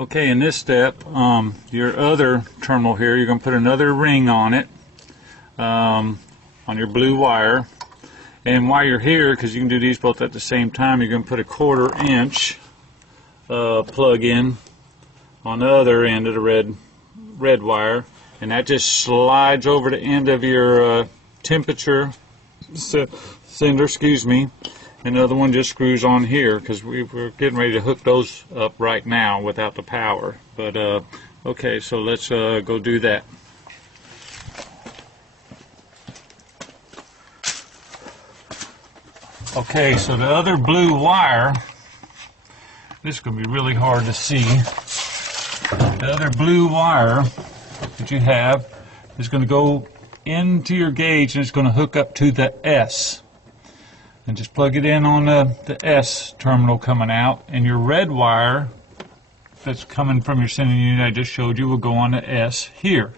Okay, in this step, your other terminal here, you're going to put another ring on it, on your blue wire. And while you're here, because you can do these both at the same time, you're going to put a 1/4 inch plug in on the other end of the red wire, and that just slides over the end of your temperature sender, and the other one just screws on here, because we're getting ready to hook those up right now without the power. But okay, so let's go do that. Okay, so the other blue wire, this is going to be really hard to see. The other blue wire that you have is going to go into your gauge, and it's going to hook up to the S. And just plug it in on the S terminal coming out, and your red wire that's coming from your sending unit I just showed you will go on the S here.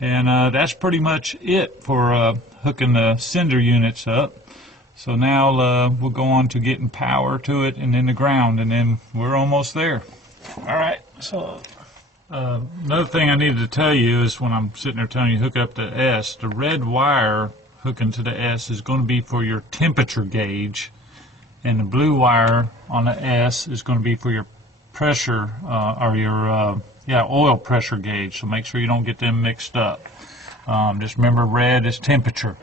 And that's pretty much it for hooking the sender units up. So now we'll go on to getting power to it and then the ground, and then we're almost there. Alright, so another thing I needed to tell you is when I'm sitting there telling you hook up the S, the red wire hooking to the S is going to be for your temperature gauge, and the blue wire on the S is going to be for your pressure or your oil pressure gauge. So make sure you don't get them mixed up. Just remember, red is temperature.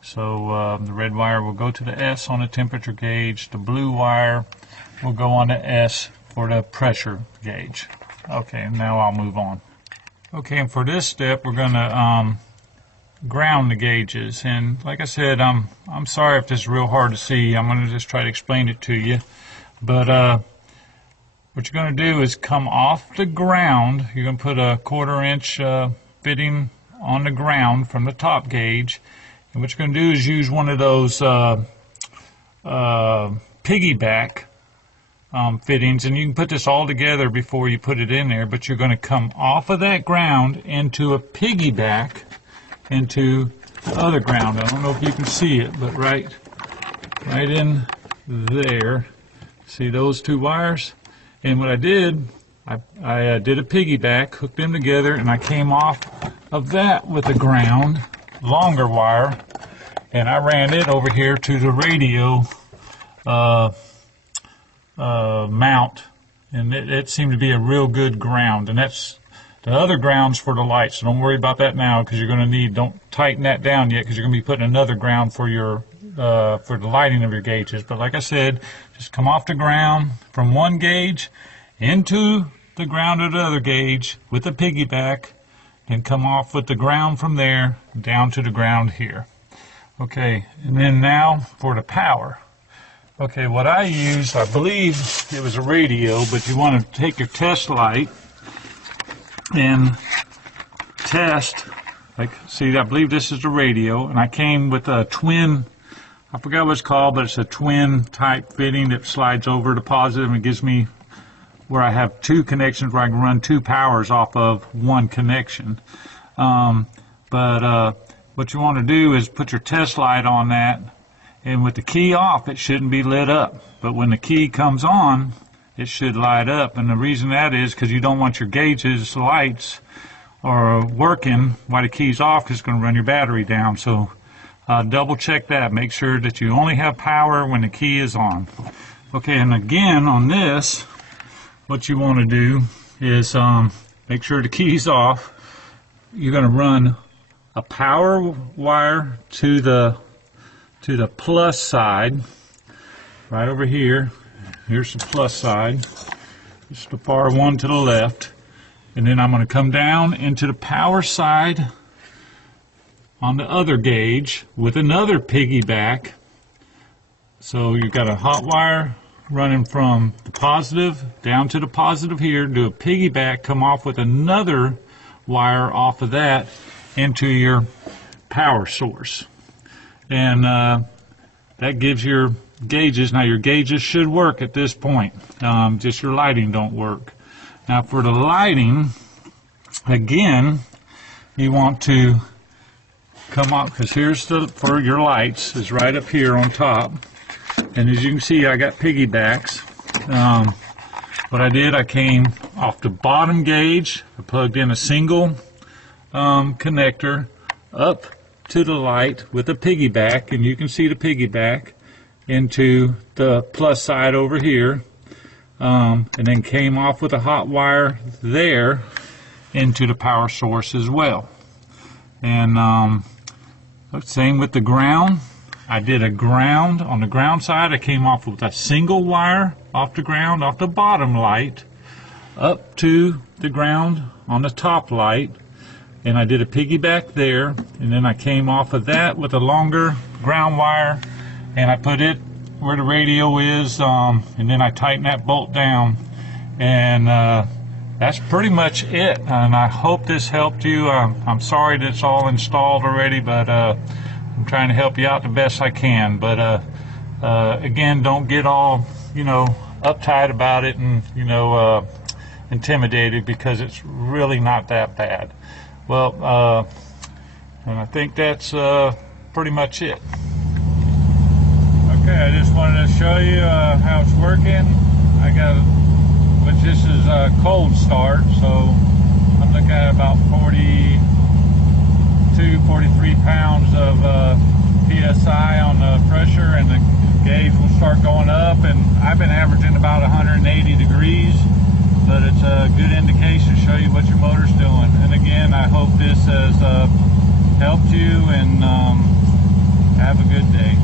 So the red wire will go to the S on the temperature gauge. The blue wire will go on the S for the pressure gauge. Okay, now I'll move on. Okay, and for this step, we're going to ground the gauges. And like I said, I'm sorry if this is real hard to see. I'm going to just try to explain it to you. But what you're going to do is come off the ground. You're going to put a 1/4 inch fitting on the ground from the top gauge. And what you're going to do is use one of those piggyback fittings, and you can put this all together before you put it in there, but you're going to come off of that ground into a piggyback into the other ground. I don't know if you can see it, but right in there, see those two wires? And what I did, I did a piggyback, hooked them together, and I came off of that with a ground, longer wire, and I ran it over here to the radio mount, and it seemed to be a real good ground. And that's the other ground's for the lights, so don't worry about that now, because you're going to need, don't tighten that down yet, because you're going to be putting another ground for your for the lighting of your gauges. But like I said, just come off the ground from one gauge into the ground of the other gauge with the piggyback, and come off with the ground from there down to the ground here. Okay, and then now for the power. Okay, what I use, I believe it was a radio, but you want to take your test light and test, like, see, I believe this is the radio, and I came with a twin, I forgot what it's called, but it's a twin type fitting that slides over to positive and gives me where I have two connections where I can run two powers off of one connection. What you want to do is put your test light on that, and with the key off it shouldn't be lit up, but when the key comes on it should light up. And the reason that is because you don't want your gauges lights are working while the key's off, because it's going to run your battery down. So double check that, make sure that you only have power when the key is on. Okay, and again on this, what you want to do is make sure the key's off. You're going to run a power wire to the plus side, right over here. Here's the plus side, just the far one to the left, and then I'm going to come down into the power side on the other gauge with another piggyback. So you've got a hot wire running from the positive down to the positive here, do a piggyback, come off with another wire off of that into your power source, and that gives your gauges. Now your gauges should work at this point, just your lighting don't work. Now for the lighting, again, you want to come up, because here's the, for your lights is right up here on top, and as you can see I got piggybacks. What I did, I came off the bottom gauge, I plugged in a single connector up to the light with a piggyback, and you can see the piggyback into the plus side over here, and then came off with a hot wire there into the power source as well. And same with the ground. I did a ground on the ground side. I came off with a single wire off the ground, off the bottom light, up to the ground on the top light, and I did a piggyback there, and then I came off of that with a longer ground wire, and I put it where the radio is, and then I tightened that bolt down, and that's pretty much it. And I hope this helped you. I'm sorry that it's all installed already, but I'm trying to help you out the best I can. But again, don't get all, uptight about it and, intimidated, because it's really not that bad. Well, and I think that's pretty much it. Okay, I just wanted to show you how it's working. This is a cold start, so I'm looking at about 42, 43 pounds of PSI on the pressure, and the gauge will start going up, and I've been averaging about 180 degrees, but it's a good indication to show you what your motor's doing. And again, I hope this has helped you, and have a good day.